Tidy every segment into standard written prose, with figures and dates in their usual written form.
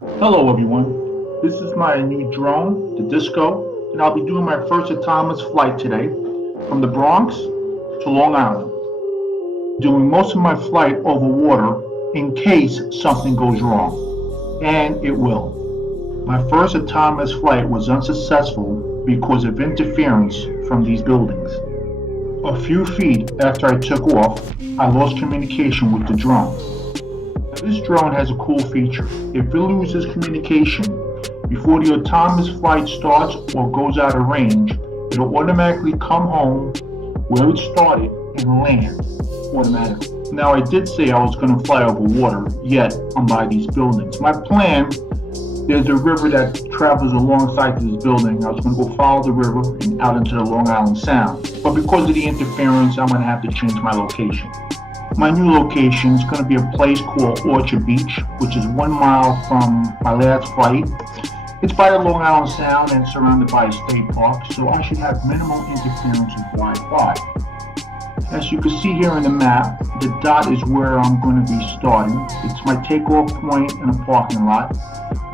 Hello everyone, this is my new drone, the Disco, and I'll be doing my first autonomous flight today from the Bronx to Long Island, doing most of my flight over water in case something goes wrong, and it will. My first autonomous flight was unsuccessful because of interference from these buildings. A few feet after I took off, I lost communication with the drone. This drone has a cool feature. If it loses communication before the autonomous flight starts or goes out of range, it'll automatically come home where it started and land automatically. Now, I did say I was going to fly over water, yet I'm by these buildings. My plan, there's a river that travels alongside this building. I was going to go follow the river and out into the Long Island Sound. But because of the interference, I'm going to have to change my location. My new location is going to be a place called Orchard Beach, which is 1 mile from my last flight. It's by the Long Island Sound and surrounded by a state park, so I should have minimal interference with Wi-Fi. As you can see here in the map, the dot is where I'm going to be starting. It's my takeoff point in a parking lot,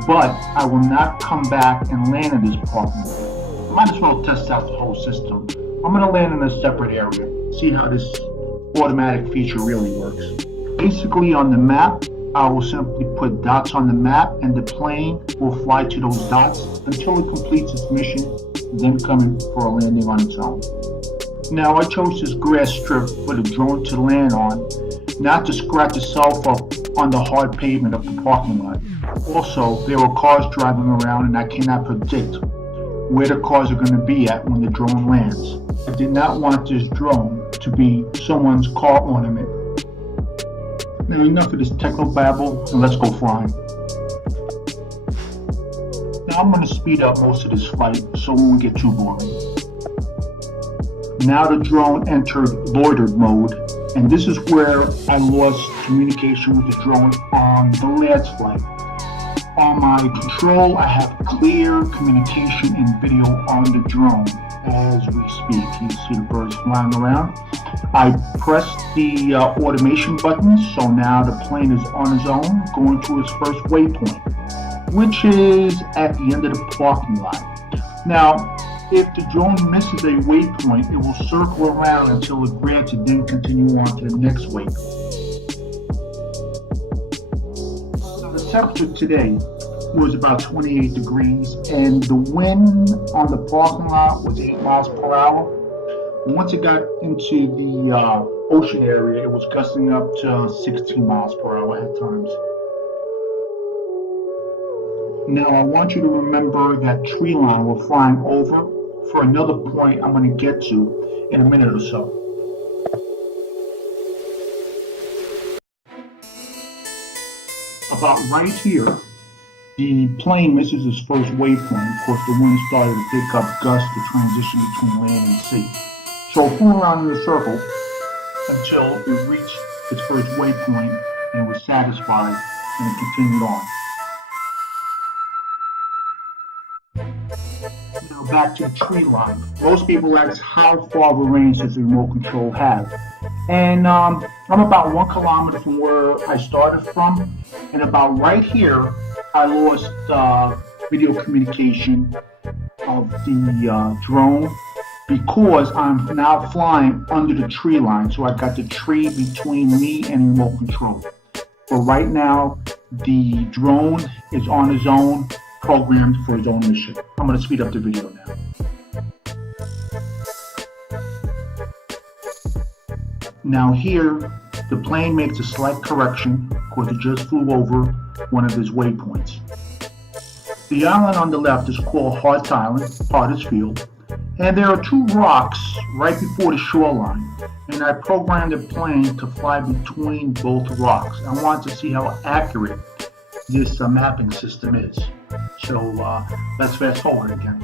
but I will not come back and land in this parking lot. I might as well test out the whole system. I'm going to land in a separate area, see how this automatic feature really works. Basically, on the map, I will simply put dots on the map and the plane will fly to those dots until it completes its mission, then coming for a landing on its own. Now, I chose this grass strip for the drone to land on, not to scratch itself up on the hard pavement of the parking lot. Also, there were cars driving around and I cannot predict where the cars are going to be at when the drone lands. I did not want this drone to be someone's car ornament. Now, enough of this technobabble and let's go flying. Now I'm going to speed up most of this flight so it won't get too boring. Now the drone entered loitered mode, and this is where I lost communication with the drone on the last flight. On my control, I have clear communication and video on the drone as we speak. You see the birds flying around. I pressed the automation button, so now the plane is on its own, going to its first waypoint, which is at the end of the parking lot. Now, if the drone misses a waypoint, it will circle around until it grabs it, then continue on to the next waypoint. The temperature today was about 28 degrees and the wind on the parking lot was 8 miles per hour. Once it got into the ocean area, it was gusting up to 16 miles per hour at times. Now I want you to remember that tree line we're flying over for another point I'm going to get to in a minute or so. About right here, the plane misses its first waypoint. Of course, the wind started to pick up gusts to transition between land and sea. So it flew around in a circle until it reached its first waypoint and was satisfied, and it continued on. Now back to the tree line. Most people ask how far of a range does the remote control have? And I'm about 1 kilometer from where I started from, and about right here, I lost video communication of the drone because I'm now flying under the tree line. So I got the tree between me and remote control. But right now, the drone is on its own, programmed for its own mission. I'm going to speed up the video now. Now here, the plane makes a slight correction because it just flew over one of his waypoints. The island on the left is called Hart's Island, Hart's Field, and there are 2 rocks right before the shoreline, and I programmed the plane to fly between both rocks. I want to see how accurate this mapping system is. So let's fast forward again.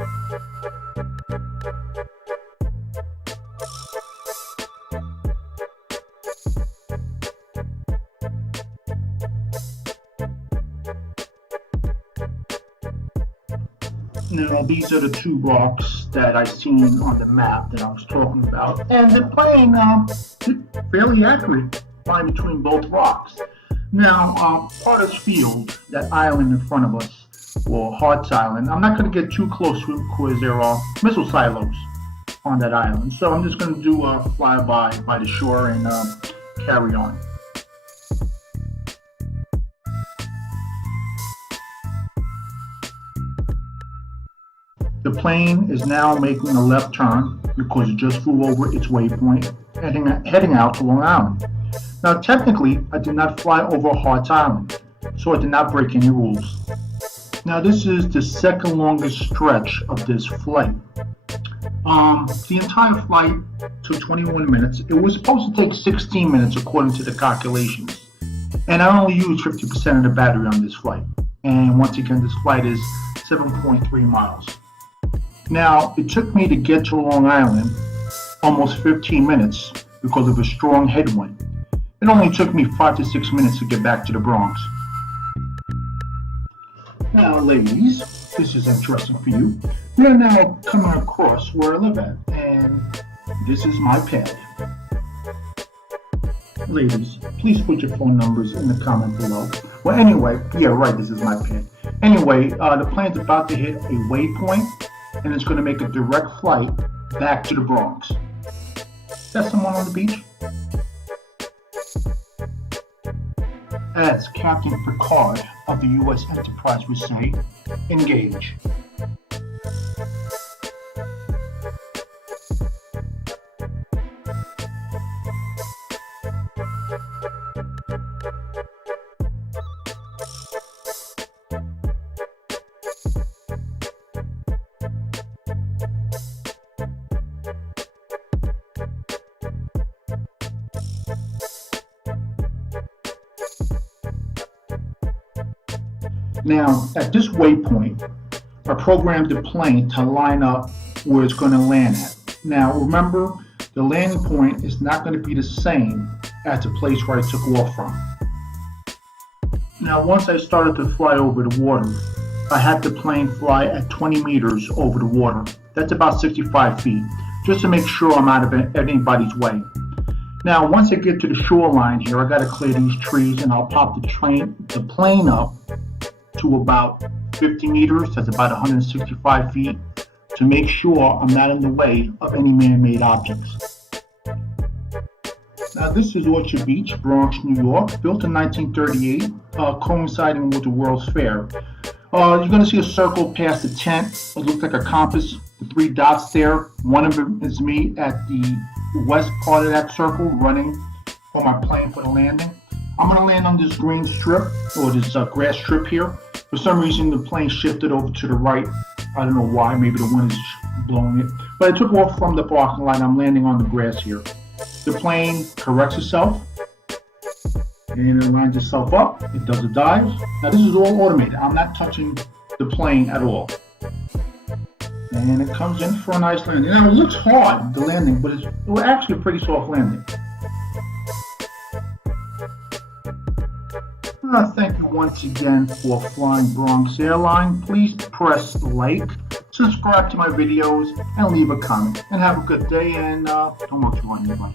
Now these are the 2 rocks that I seen on the map that I was talking about, and the plane fairly accurate flying between both rocks. Now, part of this field, that island in front of us, or Hart's Island, I'm not going to get too close to it because there are missile silos on that island. So I'm just going to do a flyby by the shore and carry on. The plane is now making a left turn because it just flew over its waypoint, heading out to Long Island. Now, technically, I did not fly over Hart's Island, so I did not break any rules. Now, this is the second longest stretch of this flight. The entire flight took 21 minutes. It was supposed to take 16 minutes according to the calculations. And I only used 50% of the battery on this flight. And once again, this flight is 7.3 miles. Now, it took me to get to Long Island almost 15 minutes because of a strong headwind. It only took me 5 to 6 minutes to get back to the Bronx. Now, ladies, this is interesting for you. We are now coming across where I live at, and this is my pad. Ladies, please put your phone numbers in the comment below. Well, anyway, yeah, right, this is my pad. Anyway, the plane's about to hit a waypoint, and it's going to make a direct flight back to the Bronx. That's someone on the beach? As Captain Picard of the U.S. Enterprise would say, engage. Now, at this waypoint, I programmed the plane to line up where it's going to land at. Now, remember, the landing point is not going to be the same as the place where I took off from. Now, once I started to fly over the water, I had the plane fly at 20 meters over the water. That's about 65 feet, just to make sure I'm out of anybody's way. Now, once I get to the shoreline here, I got to clear these trees, and I'll pop the plane up to about 50 meters, that's about 165 feet, to make sure I'm not in the way of any man-made objects. Now, this is Orchard Beach, Bronx, New York, built in 1938, coinciding with the World's Fair. You're going to see a circle past the tent. It looks like a compass, the 3 dots there. One of them is me at the west part of that circle, running for my plane for the landing. I'm going to land on this green strip, or this grass strip here. For some reason, the plane shifted over to the right. I don't know why. Maybe the wind is blowing it. But I took off from the parking lot. I'm landing on the grass here. The plane corrects itself, and it lines itself up. It does a dive. Now, this is all automated. I'm not touching the plane at all. And it comes in for a nice landing. Now, it looks hard, the landing, but it's actually a pretty soft landing. Thank you once again for flying Bronx Airline. Please press like, subscribe to my videos, and leave a comment. And have a good day, and don't work too long, everybody.